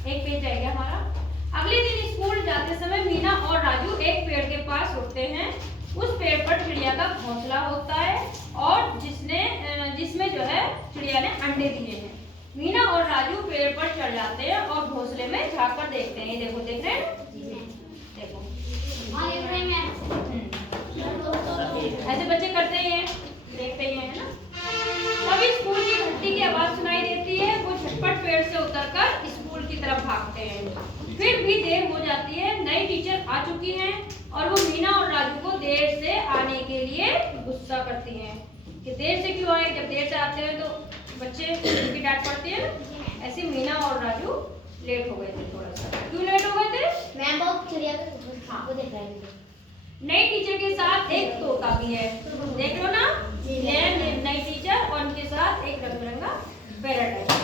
एक पेज रह गया हमारा। अगले दिन स्कूल जाते समय मीना और राजू एक पेड़ के पास उठते हैं। उस पेड़ पर चिड़िया का घोंसला होता है और जिसमें जो है चिड़िया ने अंडे दिए हैं। मीना और राजू पेड़ पर चढ़ जाते हैं और घोंसले में झाँक कर देखते हैं। देखो, देख रहे हैं? देखो ऐसे बच्चे करते ही हैं, देखते ही हैं, है ना। तभी स्कूल की घंटी की आवाज सुनाई देती है। वो झटपट पेड़ से उतरकर स्कूल की तरफ भागते हैं। फिर भी देर हो जाती है। नई टीचर आ चुकी हैं और वो मीना और राजू को देर से आने के लिए गुस्सा करती हैं कि देर से क्यों आए। जब देर से आते हैं तो बच्चे की डांट पड़ती है ना। ऐसे मीना और राजू लेट हो गए थे थोड़ा सा। क्यों लेट हो गए थे? मैम बहुत चिड़िया को देख रहे हैं। नई टीचर के साथ एक तोता भी है, देख लो ना। ये नई टीचर और उनके साथ एक रंग बिरंगा पैरट है।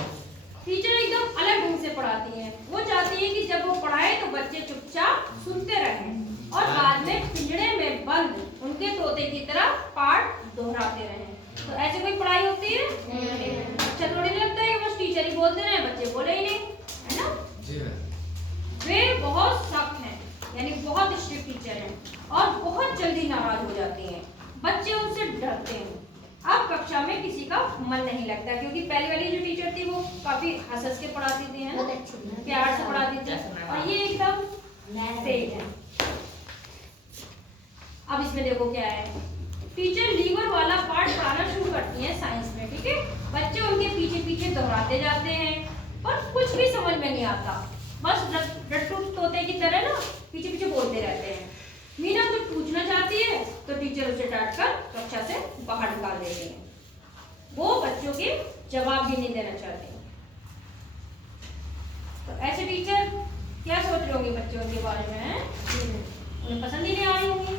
टीचर एकदम अलग ढंग से पढ़ाती हैं। वो चाहती है कि जब वो पढ़ाए तो बच्चे चुपचाप सुनते रहें और बाद में पिंजड़े में बंद उनके तोते की तरह पाठ दोहराते रहें। तो ऐसे कोई पढ़ाई होती है? अच्छा थोड़ी नहीं लगता है कि बस टीचर ही बोलते रहे, बच्चे बोले ही नहीं, है ना। वे बहुत सख्त हैं, यानी बहुत स्ट्रिक्ट टीचर हैं और बहुत जल्दी नाराज हो जाती हैं। बच्चे उनसे डरते हैं। अब कक्षा में किसी का मन नहीं लगता क्योंकि पहले वाली जो टीचर थी वो काफी हंस के पढ़ाती थी, है ना, प्यार से पढ़ाती थी, और ये एकदम तेज है। अब इसमें देखो क्या है। टीचर लीवर वाला पार्ट पढ़ाना शुरू करती हैं साइंस में, ठीक है। बच्चे उनके पीछे पीछे दोहराते जाते हैं पर कुछ भी समझ में नहीं आता। बस रट्टू तोते की तरह ना पीछे पीछे बोलते रहते हैं। मीना कुछ पूछना चाहती है तो टीचर उसे डांट कर कक्षा से बाहर निकाल देते हैं। वो बच्चों के जवाब भी नहीं देना चाहते। तो ऐसे टीचर क्या सोच रहे होंगे बच्चों के बारे में? उन्हें पसंद ही नहीं आ रही होंगी।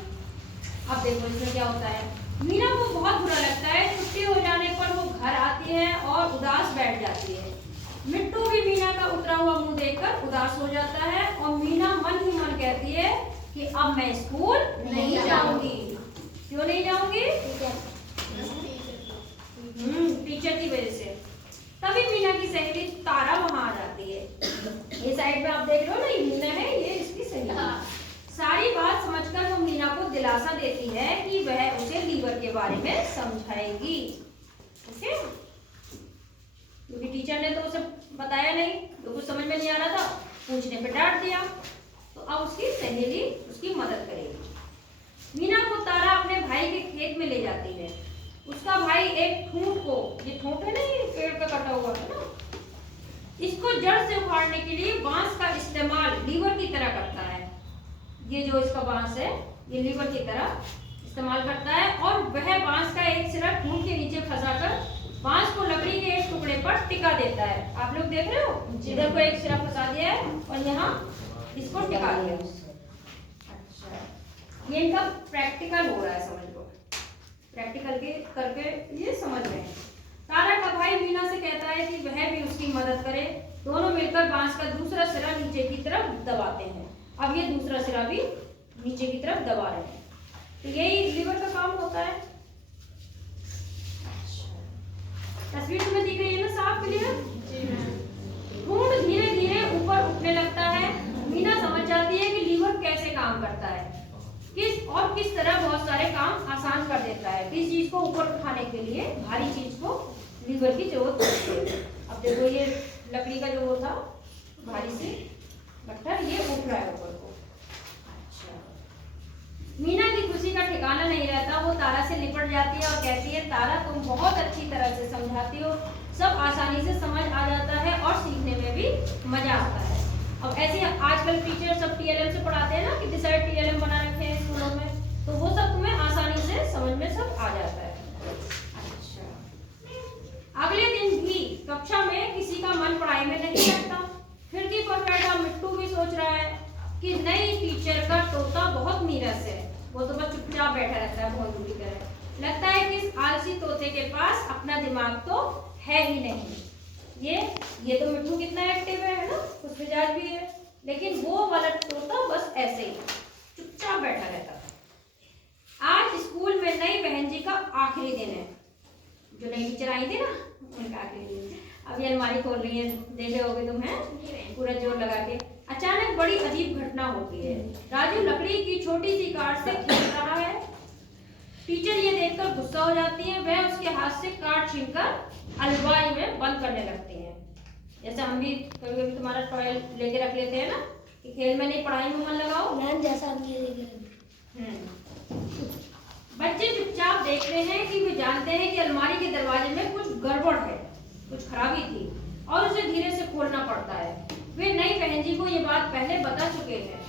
अब देखो इसमें क्या होता है। मीना को बहुत बुरा लगता है। छुट्टी हो जाने पर वो घर आती है और उदास बैठ जाती है। मिट्टू भी मीना का उतरा हुआ मुंह देखकर उदास हो जाता है और मीना मन ही मन कहती है कि अब मैं स्कूल नहीं जाऊंगी। क्यों नहीं जाऊंगी? टीचर की वजह से। तभी मीना की सहेली तारा वहां आ जाती है। ये साइड में आप देख रहे हो ना, ये मीना है, ये इसकी सहेली। सारी बात समझकर वो मीना को दिलासा देती है कि वह उसे लीवर के बारे में समझाएगी, ओके। क्योंकि टीचर ने तो उसे बताया नहीं, तो कुछ समझ में नहीं आ रहा था, पूछने पे डांट दिया। तो अब उसकी सहेली उसकी मदद करेगी। मीना को तारा अपने भाई के खेत में ले जाती है। उसका भाई एक ठूंठ को, ये ठूंठ है ना, ये पेड़ का कटा हुआ है ना, इसको जड़ से उखाड़ने के लिए बांस का इस्तेमाल लीवर की तरह करता है। ये जो इसका बांस है ये लीवर की तरह इस्तेमाल करता है और वह बांस का एक सिरा ठूंठ के नीचे फंसाकर बांस को लकड़ी के एक टुकड़े पर टिका देता है। आप लोग देख रहे हो, इधर को एक सिरा फंसा दिया है और यहाँ इसको टिका दिया। अच्छा, ये इनका प्रैक्टिकल हो रहा है, समझ लो। प्रैक्टिकल के करके ये समझ रहे हैं। तारा का भाई मीना से कहता है कि वह भी उसकी मदद करे। दोनों मिलकर बांस का दूसरा सिरा नीचे की तरफ दबाते हैं। अब ये दूसरा सिरा भी नीचे की तरफ दबा रहे हैं। तो यही लीवर का काम होता है। तस्वीर तुम्हें दिख रही है ना, साफ क्लियर? ठूंठ धीरे धीरे ऊपर उठने लगता है। मीना समझ जाती है कि लीवर कैसे काम करता है, किस तरह बहुत सारे काम आसान कर देता है। किस चीज को ऊपर उठाने के लिए, भारी चीज को लीवर की जरूरत पड़ती है। अब देखो ये लकड़ी का जो वो था भारी से पत्थर, ये उठ रहा है ऊपर को। अच्छा, मीना की खुशी का ठिकाना नहीं रहता। वो तारा से लिपट जाती है और कहती है, तारा तुम बहुत अच्छी तरह से समझाती हो, सब आसानी से समझ आ जाता है और सीखने में भी मजा आता है। अब ऐसे आजकल टीचर सब टीएलएम से पढ़ाते हैं ना, कि डिसाइड टीएलएम बना रखे हैं स्कूलों में, तो वो सब तुम्हें आसानी से समझ में सब आ जाता है। अच्छा, अगले दिन भी कक्षा में किसी का मन पढ़ाई में नहीं लगता। खिड़की पर बैठा मिट्टू भी सोच रहा है कि नई टीचर का तोता बहुत नीरस है। वो तो बस चुपचाप बैठा रहता है, बहुत बुरी तरह। लगता है कि इस आलसी तोते के पास अपना दिमाग तो है ही नहीं। ये तो मिट्टू कितना एक्टिव है ना, खुश मिजाज भी है, लेकिन वो वाला तोता बस ऐसे ही चुपचाप बैठा रहता था। आज स्कूल में नई बहन जी का आखिरी दिन है। जो नई टीचर आई थी ना, उनका आखिरी दिन। अब ये अलमारी खोल रही है, देखे होगे तुम हैं पूरा जोर लगा के। अचानक बड़ी अजीब घटना होती है। राजू लकड़ी की छोटी सी कार से खेल रहा है। टीचर ये देखकर गुस्सा हो जाती है। वह उसके हाथ से कार्ड छीनकर अलमारी में बंद करने लगती है। जैसे हम भी कभी कभी तुम्हारा टॉय लेके रख लेते हैं ना कि खेल में नहीं पढ़ाई में मन लगाओ। मैम जैसा हम ये देख बच्चे चुपचाप देखते हैं कि वे जानते हैं कि अलमारी के दरवाजे में कुछ गड़बड़ है, कुछ खराबी थी और उसे धीरे से खोलना पड़ता है। वे नई बहन जी को ये बात पहले बता चुके हैं।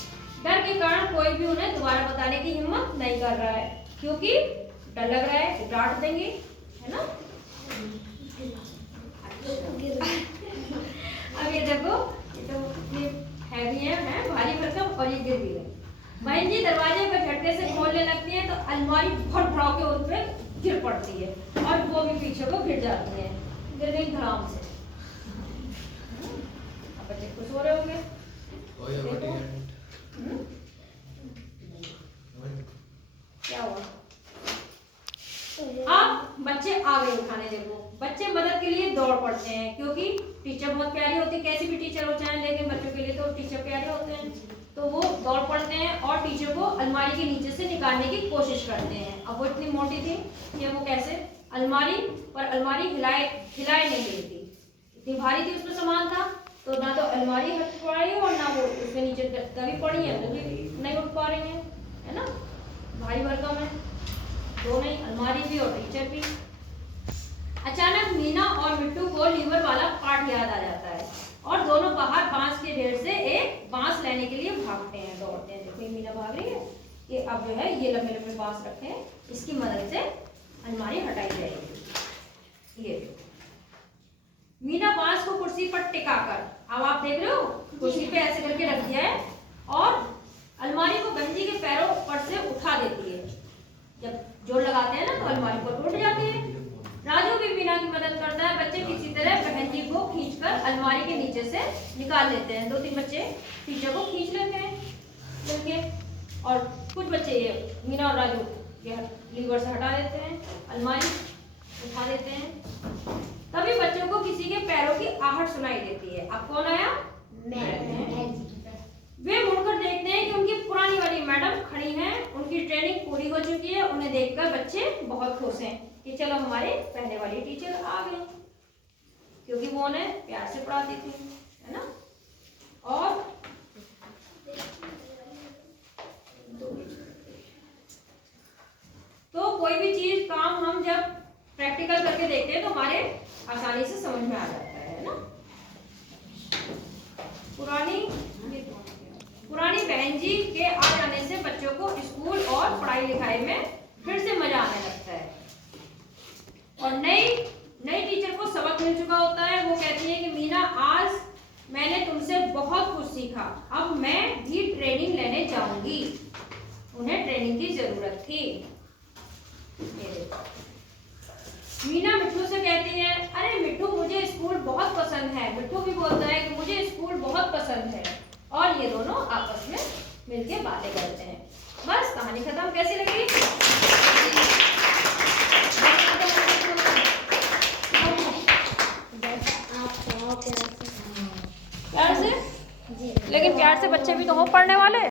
डर के कारण कोई भी उन्हें दोबारा बताने की हिम्मत नहीं कर रहा है, क्योंकि डर लग रहा है कि डांट देंगे, है ना। अब ये देखो, ये तो इतनी हैवी है भारी भरकम और ये गिर भी है। बहन जी दरवाजे पर झटके से खोलने लगती है तो अलमारी बहुत भड़ाव के उस पे गिर पड़ती है और वो भी पीछे को गिर जाती है, गिर गई धड़ाम से। अब बच्चे खुश हो रहे होंगे। क्या हुआ? अब बच्चे आ गए उठाने। देखो बच्चे मदद के लिए दौड़ पड़ते हैं, क्योंकि टीचर बहुत प्यारी होती है, कैसी भी टीचर हो चाहे, लेकिन बच्चों के लिए तो टीचर प्यारे होते हैं। तो वो दौड़ पड़ते हैं और टीचर को अलमारी के नीचे से निकालने की कोशिश करते हैं। अब वो इतनी मोटी थी कि वो कैसे अलमारी हिलाए नहीं रही थी, इतनी भारी थी, उसमें सामान था। तो ना तो अलमारी हट पा रही है और ना वो उसके नीचे कभी पड़ी है, वो भी नहीं उठ पा रही है ना, भारी भरकम है दोनों ही, अलमारी भी और टीचर भी। अचानक मीना और मिट्टू को लीवर वाला कार्ड याद आ जाता है और दोनों बाहर बांस के ढेर से एक बांस लेने के लिए भागते हैं, दौड़ते हैं। देखो ये मीना भाग रही है कि अब जो है ये लंबे लंबे बांस रखे हैं, इसकी मदद से अलमारी हटाई जाएगी। ये मीना बांस को कुर्सी पर टिकाकर, अब आप देख रहे हो कुर्सी पे ऐसे करके रख दिया है और अलमारी को बहन जी के पैरों पर से उठा देती है। जब जोर लगाते हैं ना तो अलमारी को टूट जाती है। राजू भी मीना की मदद करता है। बच्चे किसी तरह बहन जी को खींचकर अलमारी के नीचे से निकाल लेते हैं। 2-3 बच्चे टीचर को खींच लेते हैं मिलके, और कुछ बच्चे ये मीना और राजू ये लीवर से हटा देते हैं, अलमारी उठा देते हैं। तभी बच्चों को किसी के पैरों की आहट सुनाई देती है। अब कौन आया? वे मुड़कर देखते हैं कि उनकी पुरानी वाली मैडम खड़ी हैं। उनकी ट्रेनिंग पूरी हो चुकी है। उन्हें देखकर बच्चे बहुत खुश हैं कि चलो हमारे पहले वाली टीचर आ गई, क्योंकि वो उन्हें प्यार से पढ़ाती थी, है ना। और तो कोई भी चीज काम हम जब प्रैक्टिकल करके देखते हैं तो हमारे आसानी से समझ में आ जाता है ना। पुरानी बहन जी के आ जाने से बच्चों को स्कूल और पढ़ाई लिखाई में फिर से मजा आने लगता है और नई टीचर को सबक मिल चुका होता है। वो कहती है कि मीना, आज मैंने तुमसे बहुत कुछ सीखा, अब मैं भी ट्रेनिंग लेने जाऊंगी। उन्हें ट्रेनिंग की जरूरत थी। मीना मिट्टू से कहती है, अरे मिट्टू मुझे स्कूल बहुत पसंद है। मिट्टू भी बोलता है कि मुझे स्कूल बहुत पसंद है और ये दोनों आपस में मिलके बातें करते हैं। बस कहानी खत्म। कैसी लगी? प्यार से, लेकिन प्यार से बच्चे भी तो हो पढ़ने वाले।